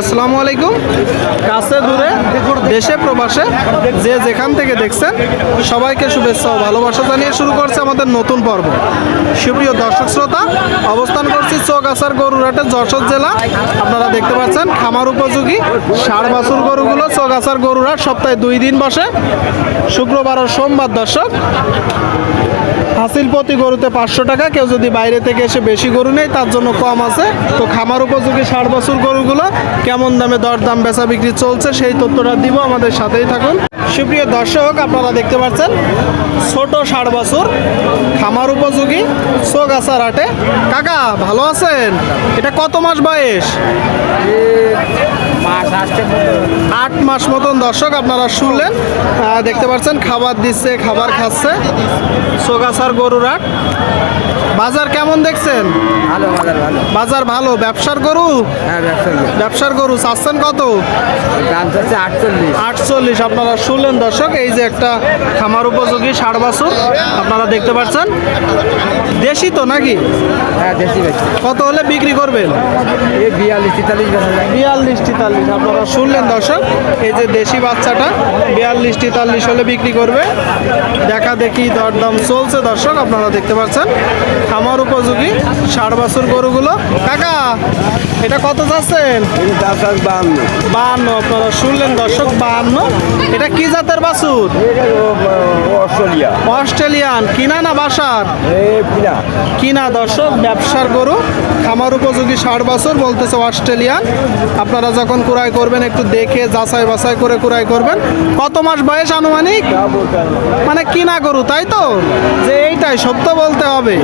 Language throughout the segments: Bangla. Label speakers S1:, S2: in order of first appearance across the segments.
S1: আসসালামু আলাইকুম। কাছে দূরে, দেশে প্রবাসে, যে যেখান থেকে দেখছেন, সবাইকে শুভেচ্ছা ও ভালোবাসা জানিয়ে শুরু করছে আমাদের নতুন পর্ব। সুপ্রিয় দর্শক শ্রোতা, অবস্থান করছি চৌগাছার গরুরহাটে, যশোর জেলা। আপনারা দেখতে পাচ্ছেন, খামার উপযোগী, ষাড় বাছুর গরুগুলো চৌগাছার গরুরহাট সপ্তাহে দুই দিন বসে। শুক্রবার ও সোমবার দর্শক। হাসিল প্রতি গরুতে পাঁচশো টাকা। কেউ যদি বাইরে থেকে এসে বেশি গরু নেই তার জন্য কম আছে। তো খামার উপযোগী ষাট বছর গরুগুলো কেমন দামে দর দাম বেচা বিক্রি চলছে, সেই তথ্যটা দিব আমাদের সাথেই থাকুন। সুপ্রিয় দর্শক, আপনারা দেখতে পাচ্ছেন, ছোট ষাট বছর খামার উপযোগী সোগাছার হাটে। কাকা, ভালো আছেন? এটা কত মাস বয়স? আট মাস মতন দর্শক আপনারা শুনলেন। দেখতে পাচ্ছেন খাবার দিচ্ছে খাবার খাচ্ছে। সোগাছার গরুরাট বাজার কেমন দেখছেন?
S2: ভালো ভালো ভালো।
S1: বাজার ভালো। ব্যবসার গরু?
S2: হ্যাঁ ব্যবসা করি।
S1: ব্যবসার গরু চাচ্ছেন কত?
S2: দাম চাচ্ছে আটচল্লিশ।
S1: আটচল্লিশ। আপনারা শুনলেন দর্শক এই যে একটা খামার উপযোগী ষাট বাছুর আপনারা দেখতে পাচ্ছেন। দেশি তো নাকি?
S2: হ্যাঁ দেশি
S1: কত হলে বিক্রি করবেন?
S2: এই বিয়াল্লিশ তেতাল্লিশ
S1: বিয়াল্লিশ তেতাল্লিশ। আপনারা শুনলেন দর্শক এই যে দেশি বাচ্চাটা বিয়াল্লিশ তেতাল্লিশ হলে বিক্রি করবে। দেখা দেখি দরদাম চলছে দর্শক আপনারা দেখতে পাচ্ছেন। খামার উপযোগী ষাট বছর গরুগুলো। কাকা এটা কত যাচ্ছেন
S2: বাহান্ন
S1: আপনারা শুনলেন দর্শক বাহান্ন। এটা কি জাতের বাছুর?
S2: অস্ট্রেলিয়া।
S1: অস্ট্রেলিয়ান। কিনা না বাসার?
S2: কিনা।
S1: কিনা দর্শক ব্যবসার গরু খামার উপযোগী ষাট বছর বলতেছে অস্ট্রেলিয়ান। আপনারা যখন কুড়াই করবেন একটু দেখে যাচাই বাছাই করে কুড়াই করবেন। কত মাস বয়স আনুমানিক? মানে কিনা গরু তাই তো? যে এইটাই সত্য বলতে হবে।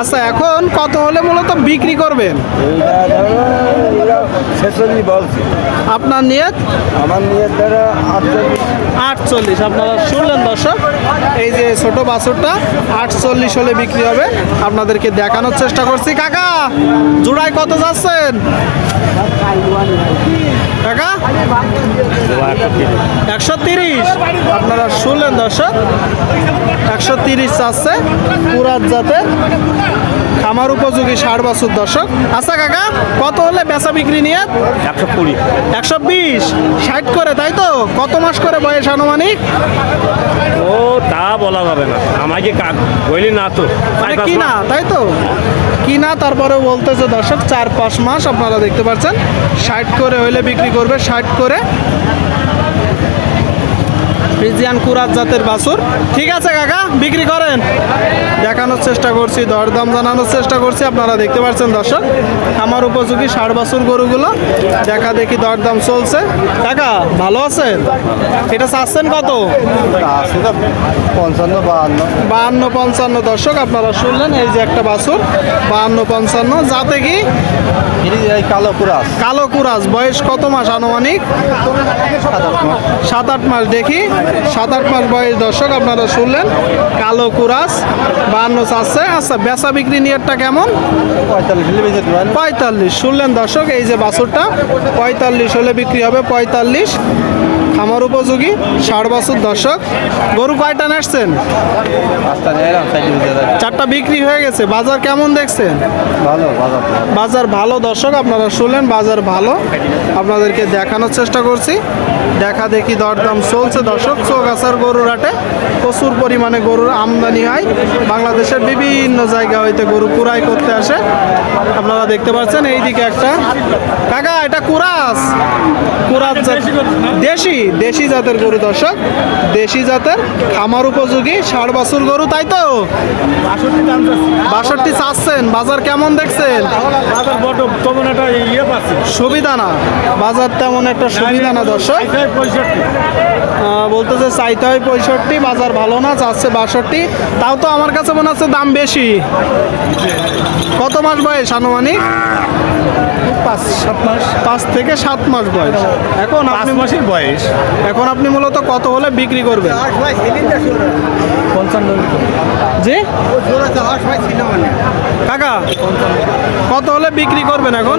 S1: আচ্ছা এখন কত হলে মূলত বিক্রি করবেন?
S2: ছেচল্লিশ বলছে।
S1: আপনার নিয়ত?
S2: আমার নিয়ে ধরো আটচল্লিশ।
S1: আটচল্লিশ আপনারা শুনলেন দর্শক? এই যে ছোট বাছুরটা আটচল্লিশ হলে বিক্রি হবে। আপনাদেরকে দেখানোর চেষ্টা করছি। কাকা জোড়ায় কত যাচ্ছেন? কাকা একশো তিরিশ। আপনারা শুনলেন দর্শক একশো তিরিশ চাচ্ছে পুরাত জাতের খামার উপযোগী ষাট বছর দর্শক। আচ্ছা কাকা কত হলে বেচা বিক্রি নিয়ে?
S2: একশো কুড়ি।
S1: একশো বিশ ষাট করে তাই তো? কত মাস করে বয়স আনুমানিক?
S3: ও তা বলা যাবে না। আমাকে কাক বলি না তো
S1: কি না তাই তো? কি না তারপরে বলতেছে দর্শক চার পাঁচ মাস আপনারা দেখতে পাচ্ছেন। ষাট করে হইলে বিক্রি করবে ষাট করে। ফ্রিজিয়ান কুরাত জাতের বাছুর। ঠিক আছে কাকা বিক্রি করেন। দেখানোর চেষ্টা করছি, দরদাম জানানোর চেষ্টা করছি। আপনারা দেখতে পাচ্ছেন দর্শক, আমার উপযোগী ষাট বছর গরুগুলো। দেখা দেখি দরদাম চলছে। কাকা, ভালো আছেন? এটা চাচ্ছেন কত?
S2: পঞ্চান্ন বাহান্ন
S1: বাহান্ন পঞ্চান্ন। দর্শক, আপনারা শুনলেন, এই যে একটা বাছুর, বাহান্ন পঞ্চান্ন। যাতে কি
S2: কালো কুরাস।
S1: কালো কুরাজ বয়স কত মাস আনুমানিক? সাত আট মাস দেখি। সাত আট মাস বয়স দর্শক আপনারা শুনলেন কালো কুরাজ বাহান্ন চাচ্ছে। আচ্ছা বেচা বিক্রি নিয়েরটা কেমন?
S2: পঁয়তাল্লিশ।
S1: শুনলেন দর্শক এই যে বাছুরটা পঁয়তাল্লিশ হলে বিক্রি হবে পঁয়তাল্লিশ। খামার উপযোগী ষাট বছর দর্শক। গরু কয়টা
S2: দেবেন
S1: চারটা বিক্রি হয়ে গেছে বাজার কেমন দেখছেন?
S2: ভালো
S1: বাজার ভালো। দর্শক আপনারা শুনলেন বাজার ভালো। আপনাদেরকে দেখানোর চেষ্টা করছি। দেখা দেখি দরদাম চলছে দর্শক চোখ চৌগাছার গরুর হাটে প্রচুর পরিমাণে গরুর আমদানি হয়। বাংলাদেশের বিভিন্ন জায়গা হইতে গরু কুড়াই করতে আসে। আপনারা দেখতে পাচ্ছেন এইদিকে একটা। কাকা এটা কুরাস? কুরাস জাত- দেশি দেশি জাতের গরু দর্শক। দেশি জাতের খামার উপযোগী ষাট বছর গরু তাই তো? বাষট্টি চাচ্ছেন বাজার কেমন দেখছেন?
S3: ইয়ে
S1: সুবিধা না। বাজার তেমন একটা সুবিধা না দর্শক। বলতেছে চাইতে হয় পঁয়ষট্টি বাজার ভালো না চাচ্ছে বাষট্টি। তাও তো আমার কাছে মনে হচ্ছে দাম বেশি। কত মাস বয়স আনুমানিক?
S3: পাঁচ সাত মাস?
S1: পাঁচ থেকে সাত মাস বয়স। এখন আপনি
S3: মাসের বয়স।
S1: এখন আপনি মূলত কত হলে বিক্রি করবেন?
S3: পঞ্চান্ন।
S1: জি? কাকা কত হলে বিক্রি করবেন এখন?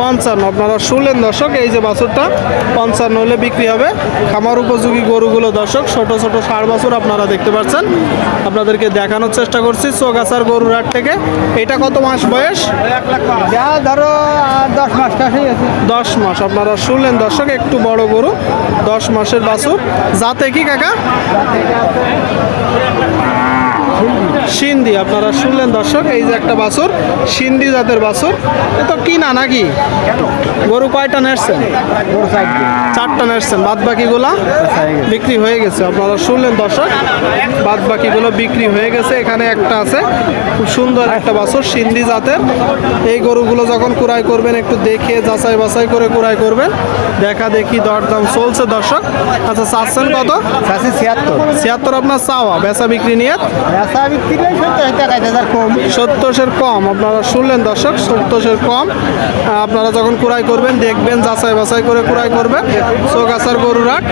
S1: পঞ্চান্ন। আপনারা শুনলেন দর্শক এই যে বাছুরটা পঞ্চান্ন হলে বিক্রি হবে। খামার উপযোগী গরুগুলো দর্শক ছোট ছোট ষাট বাছুর আপনারা দেখতে পাচ্ছেন। আপনাদেরকে দেখানোর চেষ্টা করছি চোগাছার গরুর হাট থেকে। এটা কত মাস বয়স?
S2: যা ধরো আর দশ মাস
S1: আপনারা শুনলেন দর্শক একটু বড় গরু দশ মাসের বাছুর। যাতে কি কাকা? সিন্ধি আপনারা শুনলেন দর্শক এই যে একটা বাছুর সিন্ধি জাতের বাছুর। এ তো কি না নাকি? গরু কয়টা নেসছেন চারটা নেসছেন বাদ বাকিগুলা বিক্রি হয়ে গেছে। আপনারা শুনলেন দর্শক বাদ বাকিগুলো বিক্রি হয়ে গেছে। এখানে একটা আছে খুব সুন্দর একটা বাছুর সিন্ধি জাতের। এই গরুগুলো যখন কুড়াই করবেন একটু দেখে যাচাই বাছাই করে কুড়াই করবেন। দেখা দেখি দরদাম চলছে দর্শক। আচ্ছা চাচ্ছেন কত?
S2: ছিয়াত্তর।
S1: ছিয়াত্তর আপনার চাওয়া বেচা বিক্রি নিয়ে? সত্তরের কম। আপনারা শুনলেন দর্শক, সত্তরের কম। আপনারা যখন কুড়াই করবেন, দেখবেন যাচাই বাছাই করে ক্রয় করবেন। চোখ আসার গরুরাট